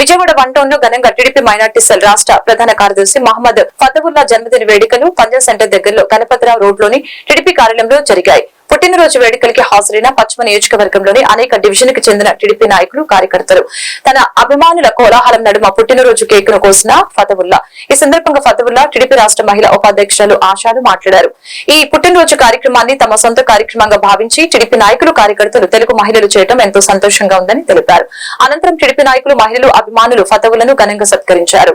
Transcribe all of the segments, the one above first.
Vijayawada one town లో ఘనంగా TDP minority cell రాష్ట్ర ప్రధాన కార్యదర్శి మహమ్మద్ ఫతవుల్లా జన్మదిన వేడుకలు పంజాబ్ సెంటర్ దగ్గరలో గణపతిరావు రోడ్ లోని టీడీపీ కార్యాలయంలో జరిగాయి. పుట్టినరోజు వేడుకలకి హాజరైన పశ్చిమ నియోజకవర్గంలోని అనేక డివిజన్ కి చెందిన టీడీపీ నాయకులు కార్యకర్తలు తన అభిమానుల కోలాహలం నడుమ పుట్టినరోజు కేకును కోసిన ఫతవుల్లా. ఈ సందర్భంగా ఫతవుల్లా టీడీపీ రాష్ట్ర మహిళా ఉపాధ్యక్షులు ఆశాలు మాట్లాడారు. ఈ పుట్టినరోజు కార్యక్రమాన్ని తమ సొంత కార్యక్రమంగా భావించి టీడీపీ నాయకులు కార్యకర్తలు తెలుగు మహిళలు చేయడం ఎంతో సంతోషంగా ఉందని తెలిపారు. అనంతరం టీడీపీ నాయకులు మహిళలు అభిమానులు ఫతవులను ఘనంగా సత్కరించారు.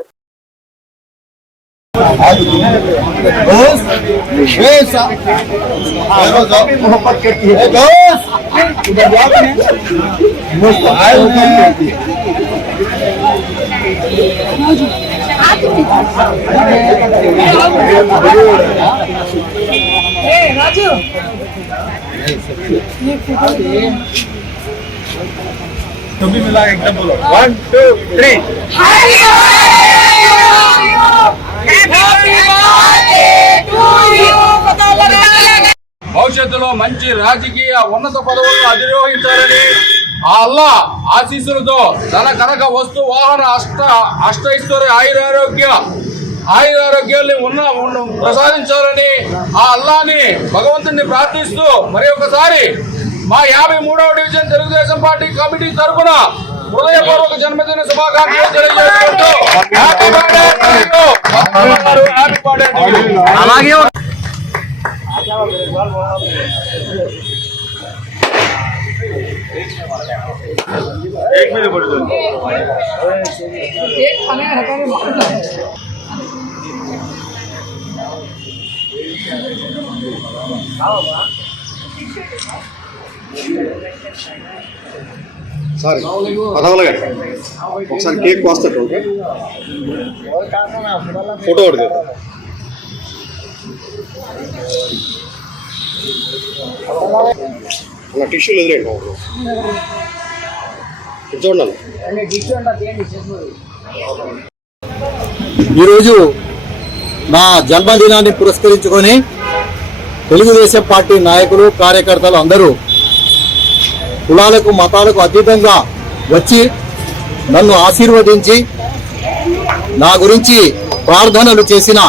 सभी मिला एकदम बोलो 1 2 3 భవిష్యత్తులో మంచి రాజకీయ ఉన్నత పదవులను అధిరోహించాలని ఆ అల్లా ఆశీస్సులతో ధన కనక వస్తు వాహన అష్టైశ్వర్య ఆయురారోగ్యాన్ని ప్రసాదించాలని ఆ అల్లాని భగవంతుని ప్రార్థిస్తూ మరి ఒకసారి మా 53వ డివిజన్ తెలుగుదేశం పార్టీ కమిటీ తరఫున హృదయపూర్వక జన్మదిన శుభాకాంక్షలు తెలియజేసుకుంటూ హ్యాపీ బర్త్డే అలాగే సారీ పదవులుగా ఒకసారి కేక్ కోస్తాడు ఓకే ఫోటో ఒకటి అలా టిష్యూలు వదిలేండి చూడండి. ఈరోజు నా జన్మదినాన్ని పురస్కరించుకొని తెలుగుదేశం పార్టీ నాయకులు కార్యకర్తలు అందరూ కులాలకు మతాలకు అతీతంగా వచ్చి నన్ను ఆశీర్వదించి నా గురించి ప్రార్థనలు చేసిన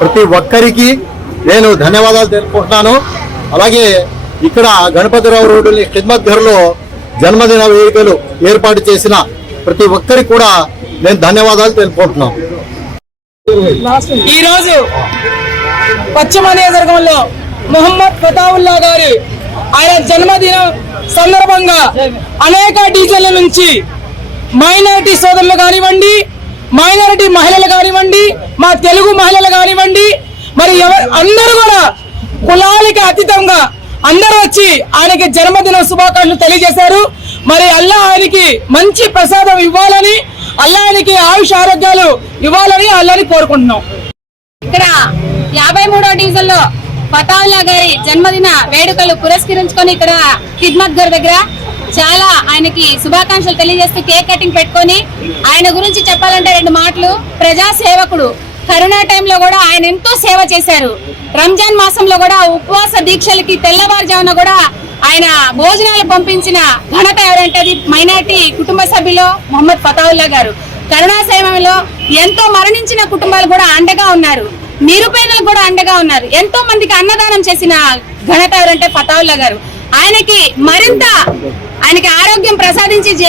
ప్రతి ఒక్కరికి నేను ధన్యవాదాలు తెలుపుకుంటున్నాను. అలాగే ఇక్కడ గణపతిరావు రోడ్డుని ఖిద్మత్ ఘర్లో జన్మదిన వేడుకలు ఏర్పాటు చేసిన ప్రతి ఒక్కరికి కూడా నేను ధన్యవాదాలు తెలుపుకుంటున్నాను. ఈరోజు పశ్చిమ నియోజకవర్గంలో మహమ్మద్ ఫతవుల్లా గారి ఆయన జన్మదిన సందర్భంగా అనేక డివిజన్ల నుంచి మైనారిటీ సోదరులు కానివ్వండి, మైనారిటీ మహిళలు కానివ్వండి, మా తెలుగు మహిళలు కానివ్వండి, మరి అందరూ కూడా కులాలకి అతీతంగా అందరూ వచ్చి ఆయనకి జన్మదిన శుభాకాంక్షలు తెలియజేశారు. మరి అల్లా ఆయనకి మంచి ప్రసాదం ఇవ్వాలని, అల్లా ఆయనకి ఆయుష్ ఆరోగ్యాలు ఇవ్వాలని అల్లాని కోరుకుంటున్నాం. ఇక్కడ 53వ డివిజన్ లో ఫతవుల్లా గారి జన్మదిన వేడుకలు పురస్కరించుకొని ఇక్కడ ఖిద్మత్ ఘర్ దగ్గర చాలా ఆయనకి శుభాకాంక్షలు తెలియజేస్తూ కేక్ కటింగ్ పెట్టుకొని ఆయన గురించి చెప్పాలంటే 2 మాటలు. ప్రజా సేవకుడు. కరోనా టైంలో కూడా ఆయన ఎంతో సేవ చేశారు. రంజాన్ మాసంలో కూడా ఉపవాస దీక్షలకి తెల్లవారుజామున కూడా ఆయన భోజనాలు పంపించిన ఘనత ఎవరంటే అది మైనారిటీ కుటుంబ సభ్యులు మహమ్మద్ ఫతవుల్లా గారు. కరోనా సమయంలో ఎంతో మరణించిన కుటుంబాలు కూడా అండగా ఉన్నారు, నిరుపేదలకు కూడా అండగా ఉన్నారు. ఎంతో మందికి అన్నదానం చేసిన ఘనత ఎవరంటే ఫతవుల్లా గారు. ఆయనకి ఆరోగ్యం ప్రసాదించి